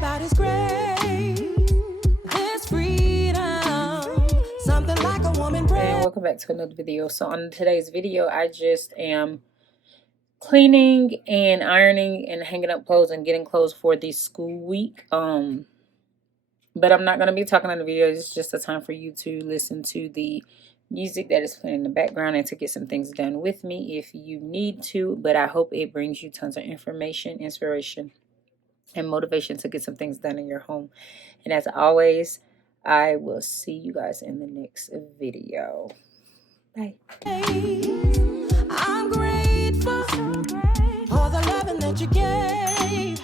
about His grace. There's freedom, something like a woman breath. And welcome back to another video. So on today's video, I just am cleaning and ironing and hanging up clothes and getting clothes for the school week. But I'm not going to be talking on the video. It's just a time for you to listen to the music that is playing in the background and to get some things done with me if you need to. But I hope it brings you tons of information, inspiration, and motivation to get some things done in your home. And as always, I will see you guys in the next video. Bye. I'm grateful for the loving that you gave.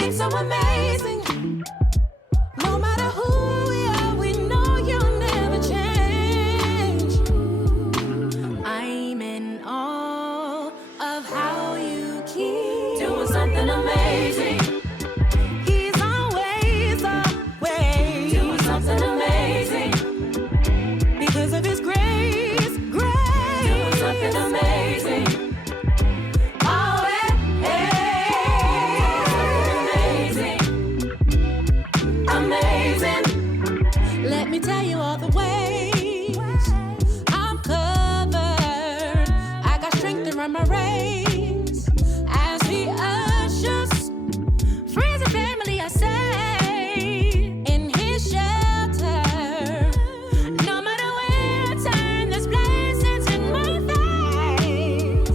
It's so amazing. No matter who we are, we know you'll never change. I'm in awe of how you keep doing something amazing. He's always a way doing something amazing. Because of His grace, doing something amazing. Oh, amazing. Let me tell you all the ways I'm covered. I got strength to run my race as He ushers friends and family are safe in His shelter. No matter where I turn, there's blessings in my face.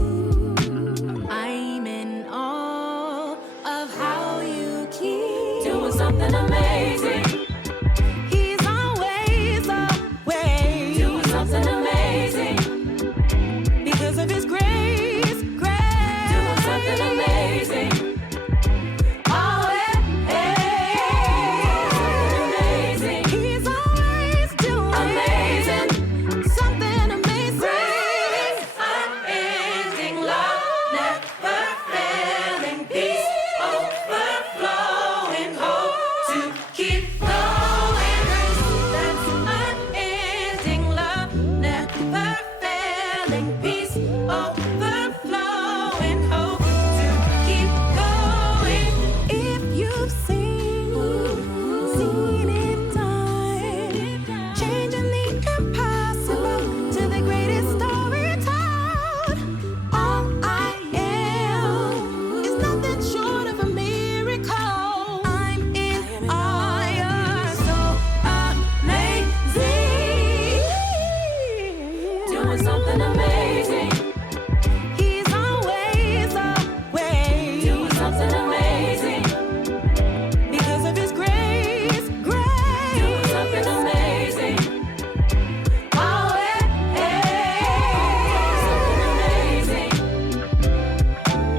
I'm in awe of how you keep doing something amazing. He's always a way doing something amazing. Because of His grace, doing something amazing. Oh, amazing. He's always doing amazing, something amazing. Grace, unending love, never failing peace, overflowing hope to keep going. That's unending love, never failing peace, overflowing hope to keep going. If you've seen it done, changing the impossible to the greatest story told. All I am is nothing short of a miracle. I'm in awe, you're so amazing. Doing something amazing. He's always a way doing something amazing. Because of His grace, doing something amazing. Oh, amazing.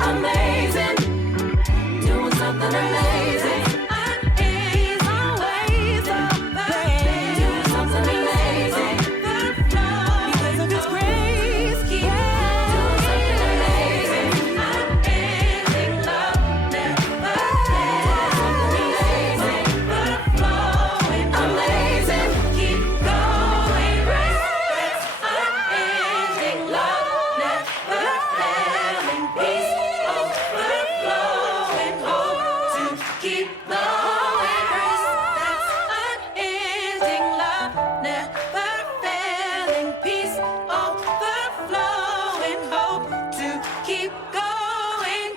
Amazing. Doing something amazing. He's always a way doing something amazing. Because of His grace, doing something amazing. Unending love, never failing, overflowing, amazing. Keep going, grace. Unending love, never failing peace, overflowing hope to keep going, grace. That's unending love, never failing peace, overflowing hope to keep going.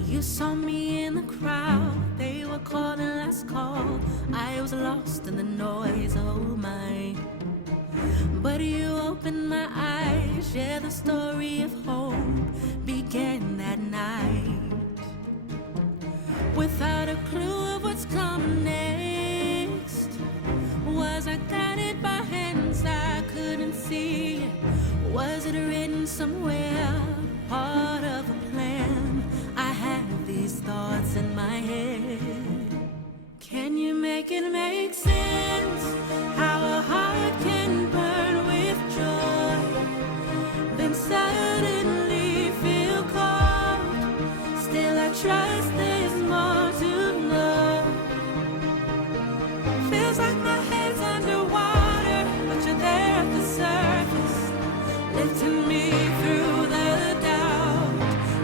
You saw me in the crowd, they were calling last call. I was lost in the noise, oh my. But you opened my eyes, shared the story of hope, began that night. Without a clue of what's coming next, was I guided by hands I couldn't see? Was it written somewhere, part of a plan? I have these thoughts in my head. Can you make it make sense? How a heart can burn with joy, then suddenly feel cold. Still I trust there's more to know. Feels like my head's underwater, but you're there at the surface, lifting me through the doubt.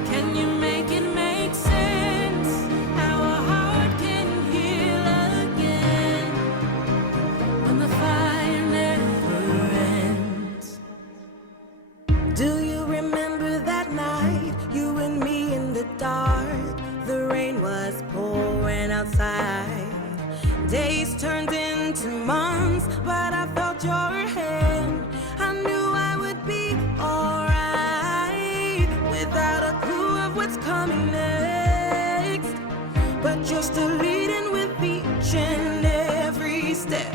Can you make it make sense? How a heart can heal again when the fire never ends. Do you remember that night, you and me in the dark? The rain was pouring outside. Days turned into months, but I felt your hand. I knew I would be alright, without a clue of what's coming next. But you're still leading with each and every step.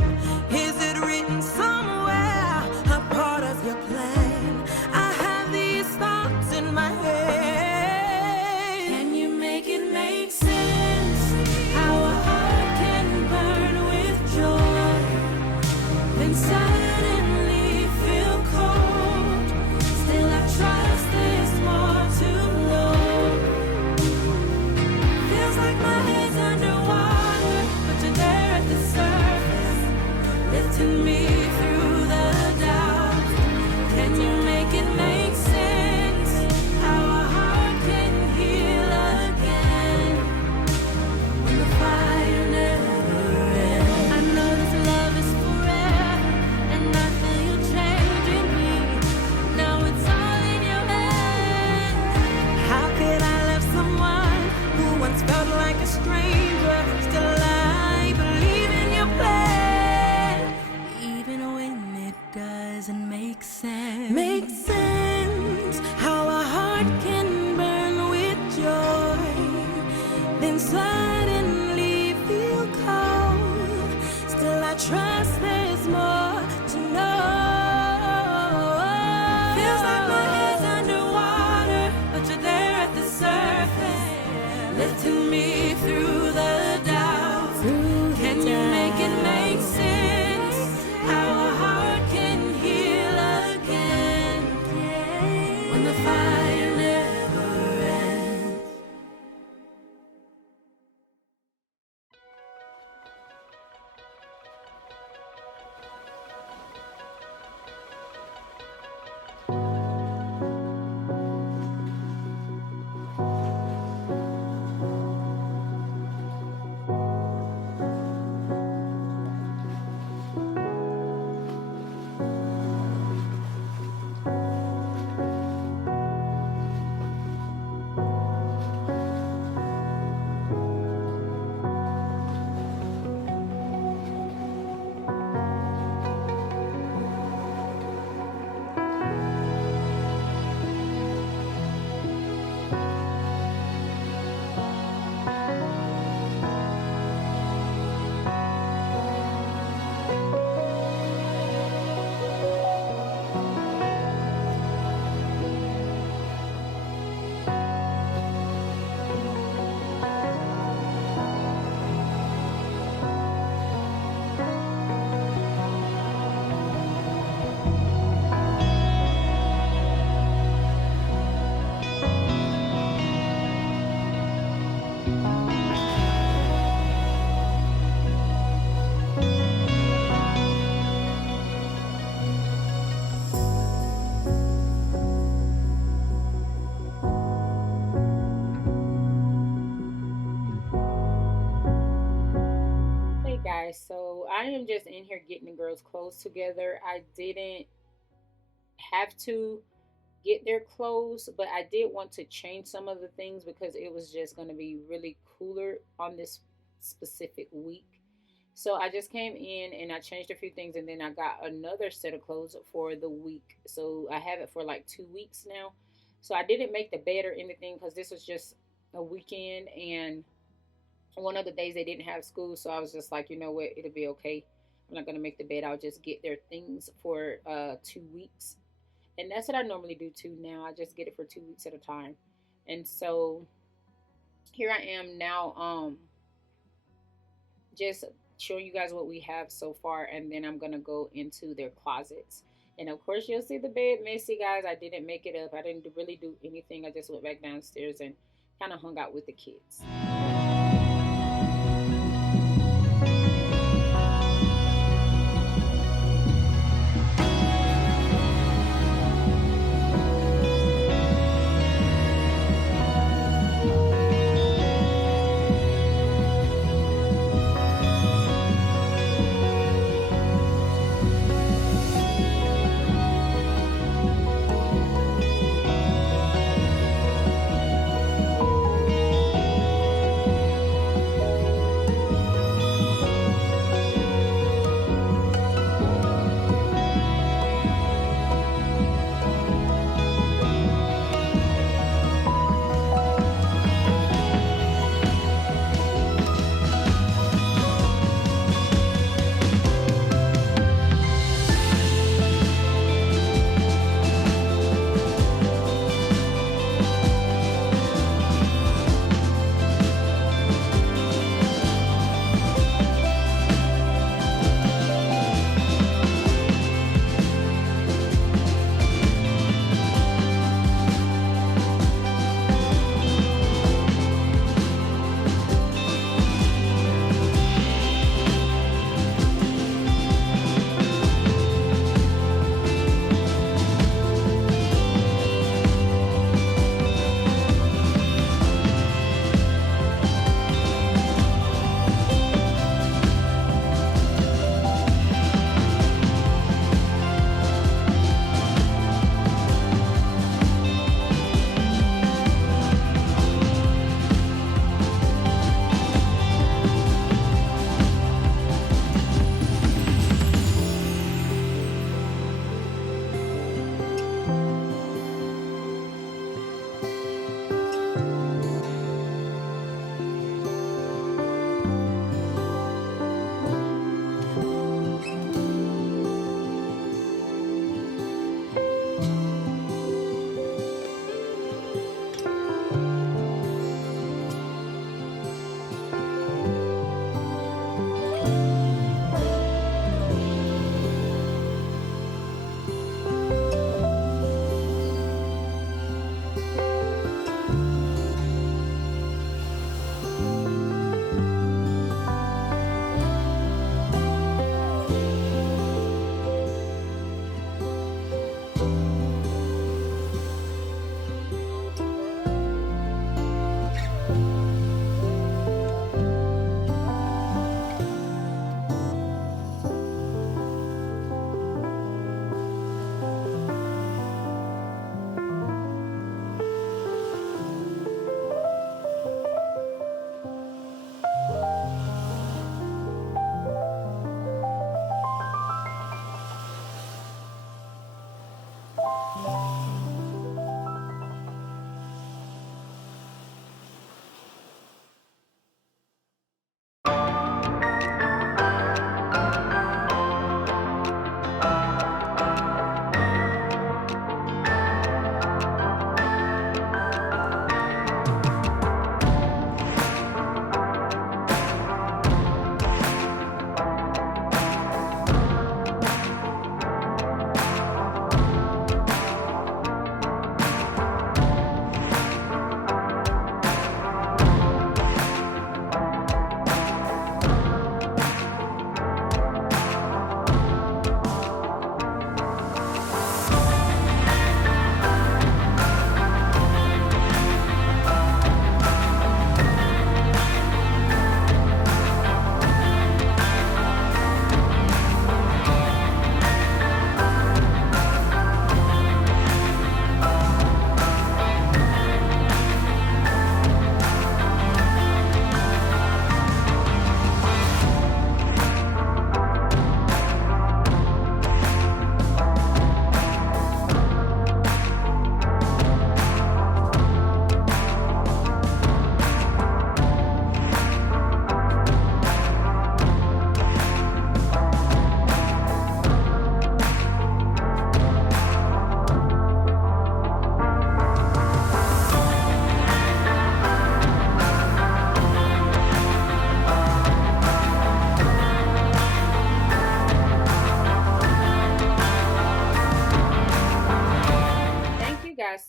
Is it written somewhere, a part of your plan? I have these thoughts in my head. Can you make it make sense? How a heart can burn with joy, then suddenly feel cold. Still I trust there's more to know. Feels like my head's underwater, but you're there at the surface, lifting me through the doubt. Can you make it make sense? How a heart can heal again when the fire never ends. I know this love is forever, and I feel you changing me. Now it's all in your hands. How could I love someone who once felt like a stranger? Still I believe in your plan, even when it doesn't make sense. Makes sense how a heart can burn with joy, then suddenly feel cold. Still I trust there's more to know. Feels like my head's underwater, but you're there at the surface, lifting me through the doubt. Can you make it make sense? How a heart can heal again when the fire never ends. Hey guys, so I am just in here getting the girls' clothes together. I didn't have to get their clothes, but I did want to change some of the things because it was just going to be really cooler on this specific week. So I just came in and I changed a few things, and then I got another set of clothes for the week. So I have it for like 2 weeks now. So I didn't make the bed or anything because this was just a weekend, and one of the days they didn't have school. So I was just like, you know what, it'll be okay. I'm not gonna make the bed. I'll just get their things for 2 weeks, and that's what I normally do too. Now I just get it for 2 weeks at a time, and so here I am now, just showing you guys what we have so far, and then I'm gonna go into their closets. And of course, you'll see the bed messy, guys. I didn't make it up. I didn't really do anything. I just went back downstairs and kind of hung out with the kids.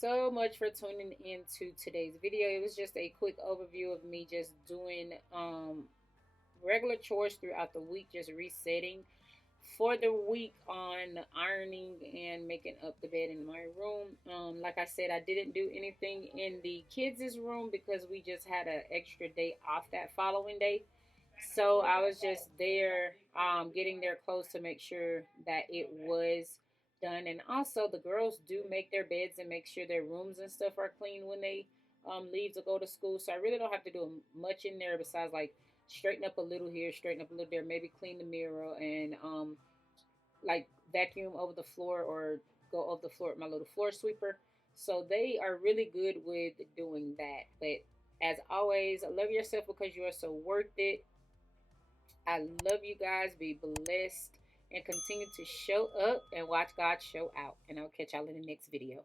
so much for tuning into today's video. It was just a quick overview of me just doing regular chores throughout the week, just resetting for the week on ironing and making up the bed in my room. Like I said, I didn't do anything in the kids' room because we just had an extra day off that following day. So I was just there getting their clothes to make sure that it was done. And also, the girls do make their beds and make sure their rooms and stuff are clean when they leave to go to school. So I really don't have to do much in there besides like straighten up a little here, straighten up a little there, maybe clean the mirror and like vacuum over the floor or go over the floor with my little floor sweeper. So they are really good with doing that. But as always, love yourself because you are so worth it. I love you guys. Be blessed and continue to show up and watch God show out. And I'll catch y'all in the next video.